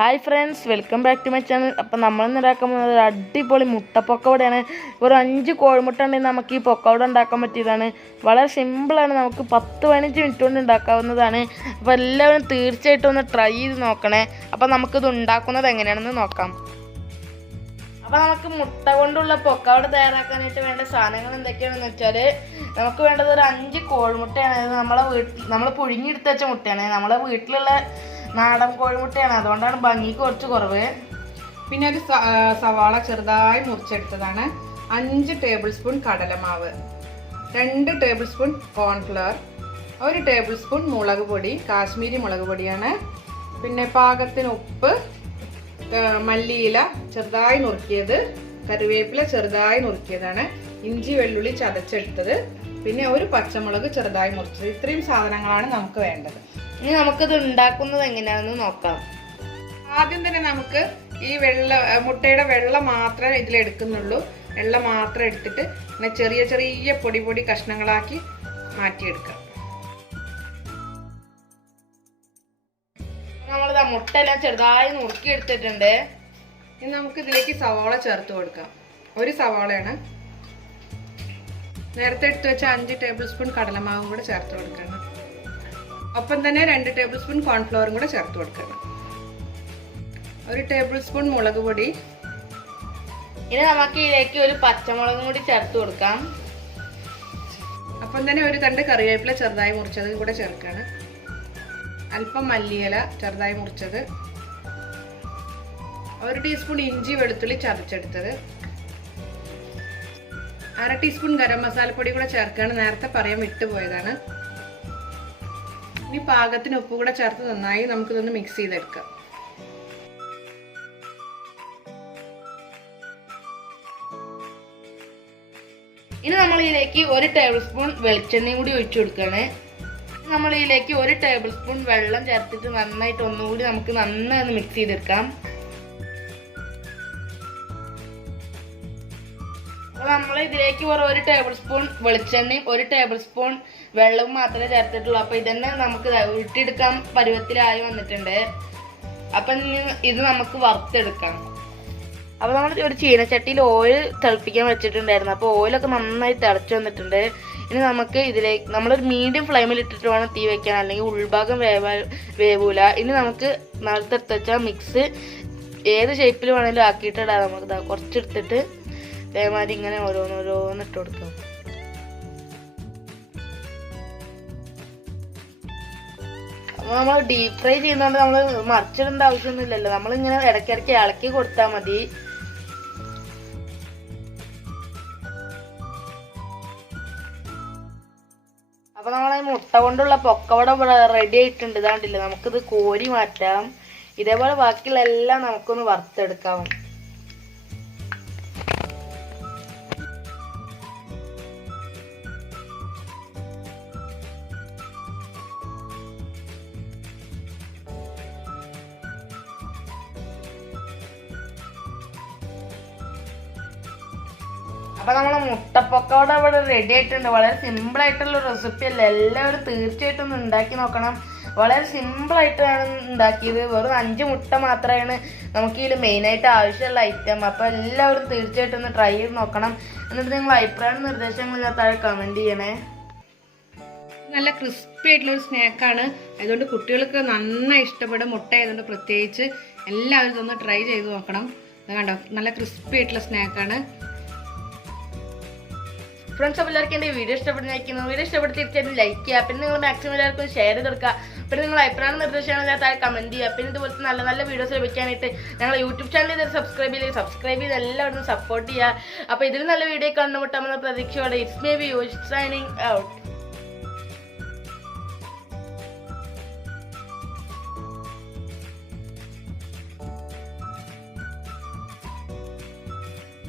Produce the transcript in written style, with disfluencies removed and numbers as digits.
Hi friends, welcome back to my channel. അപ്പം നമ്മളിന്ന് ഉണ്ടാക്കാൻ പോകുന്നത് ഒരു അടിപൊളി മുട്ട പൊക്കവടയാണ്. ഒരു 5 കോഴിമുട്ട ഉണ്ടെങ്കിൽ നമുക്ക് ഈ പൊക്കവട ഉണ്ടാക്കാൻ പറ്റിയതാണ്. വളരെ സിമ്പിളാണ്, നമുക്ക് 10-15 മിനിറ്റ് കൊണ്ട് ഉണ്ടാക്കാവുന്നതാണ്. അപ്പോൾ എല്ലാവരും തീർച്ചയായിട്ടും ഒന്ന് ട്രൈ ചെയ്ത് നോക്കണേ. അപ്പോൾ നമുക്കിത് ഉണ്ടാക്കുന്നത് എങ്ങനെയാണെന്ന് നോക്കാം. അപ്പോൾ നമുക്ക് മുട്ട കൊണ്ടുള്ള പൊക്കവട തയ്യാറാക്കാനായിട്ട് വേണ്ട സാധനങ്ങൾ എന്തൊക്കെയാണെന്ന് വെച്ചാൽ, നമുക്ക് വേണ്ടത് ഒരു 5 കോഴിമുട്ടയാണ്. നമ്മൾ പുഴുങ്ങിയെടുത്ത് വെച്ച മുട്ടയാണ്. നമ്മളെ വീട്ടിലുള്ള നാടൻ കോഴിമുട്ടയാണ്, അതുകൊണ്ടാണ് ഭംഗിക്ക് കുറച്ച് കുറവ്. പിന്നെ ഒരു സവാള ചെറുതായി മുറിച്ചെടുത്തതാണ്, 5 ടേബിൾ സ്പൂൺ കടലമാവ്, 2 table spoon cornflour, 1 table spoon മുളക് പൊടി, കാശ്മീരി മുളക് പൊടിയാണ്. പിന്നെ പാകത്തിന് ഉപ്പ്, മല്ലിയില ചെറുതായി നുറുക്കിയത്, കറിവേപ്പില ചെറുതായി നുറുക്കിയതാണ്, ഇഞ്ചി വെള്ളുള്ളി ചതച്ചെടുത്തത്, പിന്നെ ഒരു പച്ചമുളക് ചെറുതായി മുറിച്ചത്. ഇത്രയും സാധനങ്ങളാണ് നമുക്ക് വേണ്ടത്. ഇനി നമുക്കിത് ഉണ്ടാക്കുന്നത് എങ്ങനെയാണെന്ന് നോക്കാം. ആദ്യം തന്നെ നമുക്ക് ഈ മുട്ടയുടെ വെള്ള മാത്രമേ ഇതിലെടുക്കുന്നുള്ളൂ. വെള്ള മാത്രം എടുത്തിട്ട് ഇങ്ങനെ ചെറിയ ചെറിയ പൊടി പൊടി കഷ്ണങ്ങളാക്കി മാറ്റിയെടുക്കാം. നമ്മളിതാ മുട്ട എല്ലാം ചെറുതായി നുറുക്കി എടുത്തിട്ടുണ്ട്. ഇനി നമുക്ക് ഇതിലേക്ക് സവാള ചേർത്ത് കൊടുക്കാം. ഒരു സവാളയാണ്. നേരത്തെ എടുത്തു വെച്ച 5 ടേബിൾ സ്പൂൺ കടലമാവും കൂടെ ചേർത്ത് കൊടുക്കണം. ഒപ്പം തന്നെ 2 ടേബിൾ സ്പൂൺ കോൺഫ്ലവറും കൂടെ ചേർത്ത് കൊടുക്കണം. 1 ടേബിൾ സ്പൂൺ മുളക് പൊടി. ഇനി നമുക്ക് ഇതിലേക്ക് ഒരു പച്ചമുളകും കൂടി ചേർത്ത് കൊടുക്കാം. ഒപ്പം തന്നെ ഒരു തണ്ട് കറിവേപ്പില ചെറുതായി മുറിച്ചത് കൂടെ ചേർക്കണം. അല്പം മല്ലിയില ചെറുതായി മുറിച്ചത്, 1 ടീസ്പൂൺ ഇഞ്ചി വെളുത്തുള്ളി ചതച്ചെടുത്തത്, 1/2 ടീസ്പൂൺ ഗരം മസാലപ്പൊടി കൂടെ ചേർക്കുകയാണ്. നേരത്തെ പറയാൻ വിട്ടുപോയതാണ്. ഇനി പാകത്തിന് ഉപ്പ് കൂടെ ചേർത്ത് നന്നായി നമുക്കിതൊന്ന് മിക്സ് ചെയ്തെടുക്കാം. ഇനി നമ്മൾ ഇതിലേക്ക് 1 ടേബിൾ സ്പൂൺ വെളിച്ചെണ്ണയും കൂടി ഒഴിച്ചു കൊടുക്കുകയാണ്. നമ്മൾ ഇതിലേക്ക് 1 ടേബിൾ സ്പൂൺ വെള്ളം ചേർത്തിട്ട് നന്നായിട്ട് ഒന്നുകൂടി നമുക്ക് നന്നായി മിക്സ് ചെയ്തെടുക്കാം. അപ്പോൾ നമ്മൾ ഇതിലേക്ക് 1 ടേബിൾ സ്പൂൺ വെളിച്ചെണ്ണയും 1 ടേബിൾ സ്പൂൺ വെള്ളവും മാത്രമേ ചേർത്തിട്ടുള്ളൂ. അപ്പോൾ ഇതന്നെ നമുക്ക് ഉരുട്ടിയെടുക്കാൻ പരുവത്തിലായി വന്നിട്ടുണ്ട്. അപ്പം ഇത് നമുക്ക് വറുത്തെടുക്കാം. അപ്പോൾ നമ്മൾ ഒരു ചീനച്ചട്ടിയിൽ ഓയിൽ തിളപ്പിക്കാൻ വെച്ചിട്ടുണ്ടായിരുന്നു. അപ്പോൾ ഓയിലൊക്കെ നന്നായി തിളച്ച് വന്നിട്ടുണ്ട്. ഇനി നമുക്ക് ഇതിലേക്ക് നമ്മളൊരു മീഡിയം ഫ്ലെയിമിൽ ഇട്ടിട്ട് വേണം തീ വയ്ക്കാൻ, അല്ലെങ്കിൽ ഉൾഭാഗം വേവൂല. ഇനി നമുക്ക് നേരത്തെ എടുത്ത് വെച്ചാൽ മിക്സ് ഏത് ഷേപ്പിൽ വേണമെങ്കിലും ആക്കിയിട്ടിടാം. നമുക്ക് കുറച്ചെടുത്തിട്ട് അതേമാതിരി ഇങ്ങനെ ഓരോന്നോരോന്ന് ഇട്ട് കൊടുക്കാം. അപ്പോൾ നമ്മൾ ഡീപ് ഫ്രൈ ചെയ്യുന്നതുകൊണ്ട് നമ്മൾ മറിച്ചിടേണ്ട ആവശ്യമൊന്നുമില്ലല്ലോ. നമ്മളിങ്ങനെ ഇടയ്ക്കിടയ്ക്ക് ഇളക്കി കൊടുത്താൽ മതി. അപ്പോൾ നമ്മളെ മുട്ട കൊണ്ടുള്ള പൊക്കവട റെഡി ആയിട്ടുണ്ട്. ഇതാണ്ടില്ല, നമുക്കിത് കോരി മാറ്റാം. ഇതേപോലെ ബാക്കിയുള്ള എല്ലാം നമുക്കൊന്ന് വറുത്തെടുക്കാം. അപ്പോൾ നമ്മൾ മുട്ടപ്പൊക്കവട ഇവിടെ റെഡി ആയിട്ടുണ്ട്. വളരെ സിമ്പിൾ ആയിട്ടുള്ള റെസിപ്പി അല്ല, എല്ലാവരും തീർച്ചയായിട്ടും ഒന്ന് ഉണ്ടാക്കി നോക്കണം. വളരെ സിമ്പിളായിട്ടാണ് ഉണ്ടാക്കിയത്. വെറും 5 മുട്ട മാത്രമാണ് നമുക്ക് ഇതിൽ മെയിനായിട്ട് ആവശ്യമുള്ള ഐറ്റം. അപ്പോൾ എല്ലാവരും തീർച്ചയായിട്ടും ഒന്ന് ട്രൈ ചെയ്ത് നോക്കണം. എന്നിട്ട് നിങ്ങൾ അഭിപ്രായം നിർദ്ദേശങ്ങൾ താഴെ കമൻറ്റ് ചെയ്യണേ. നല്ല ക്രിസ്പി ആയിട്ടുള്ളൊരു സ്നാക്കാണ്. അതുകൊണ്ട് കുട്ടികൾക്ക് നന്നായി ഇഷ്ടപ്പെടും. മുട്ട ആയതുകൊണ്ട് പ്രത്യേകിച്ച് എല്ലാവരും ഇതൊന്ന് ട്രൈ ചെയ്ത് നോക്കണം. അത് കണ്ടോ, നല്ല ക്രിസ്പി ആയിട്ടുള്ള സ്നാക്കാണ്. ഫ്രണ്ട്സ്, അപ്പോൾ എല്ലാവർക്കും എൻ്റെ വീഡിയോ ഇഷ്ടപ്പെടുന്നതായിരിക്കുന്നു. വീഡിയോ ഇഷ്ടപ്പെട്ട് തീർച്ചയായിട്ടും ലൈക്ക് ചെയ്യുക. പിന്നെ നിങ്ങൾ മാക്സിമം എല്ലാവർക്കും ഷെയർ ചെയ്ത് കൊടുക്കുക. പിന്നെ നിങ്ങൾ അഭിപ്രായം നിർദ്ദേശങ്ങൾ താഴെ കമൻറ്റ് ചെയ്യുക. പിന്നെ ഇതുപോലത്തെ നല്ല നല്ല വീഡിയോസ് ലഭിക്കാനായിട്ട് ഞങ്ങൾ യൂട്യൂബ് ചാനൽ സബ്സ്ക്രൈബ് ചെയ്ത് എല്ലാവരും സപ്പോർട്ട് ചെയ്യുക. അപ്പോൾ ഇതിൽ നല്ല വീഡിയോ കണ്ടുമുട്ടാമെന്ന പ്രതീക്ഷയോടെ it's maybe Yush signing out.